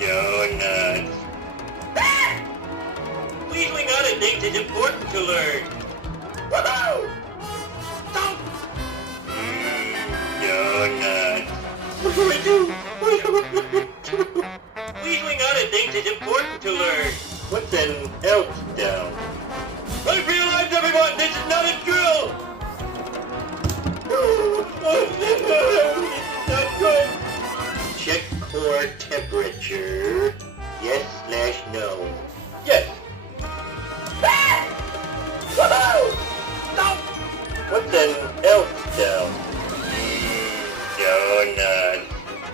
Donuts. Please, we got a thing that's important to learn.